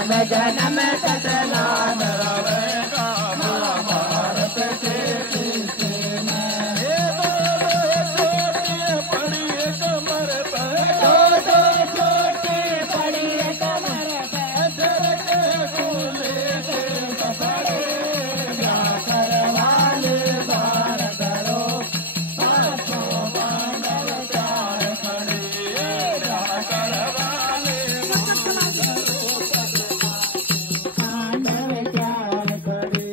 जन्म जन्म सतनाम रवेगा महाभारत के पीछे में। पड़ी कमर पर दो छोटी पड़ी कमर पर सर के फूले से पकड़े जाकर वाले बार करो पांचों पांडव चार खड़े जाकर वाले पांडव चार खड़े।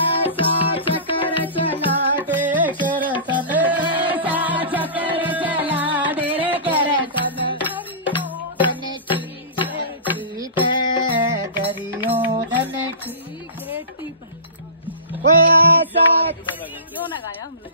ऐसा चक्कर चला दे कीर्तन ऐसा चक्कर चला दे रे कीर्तन दुर्योधन की बेटी कोई ऐसा क्यों ना गाया हमने।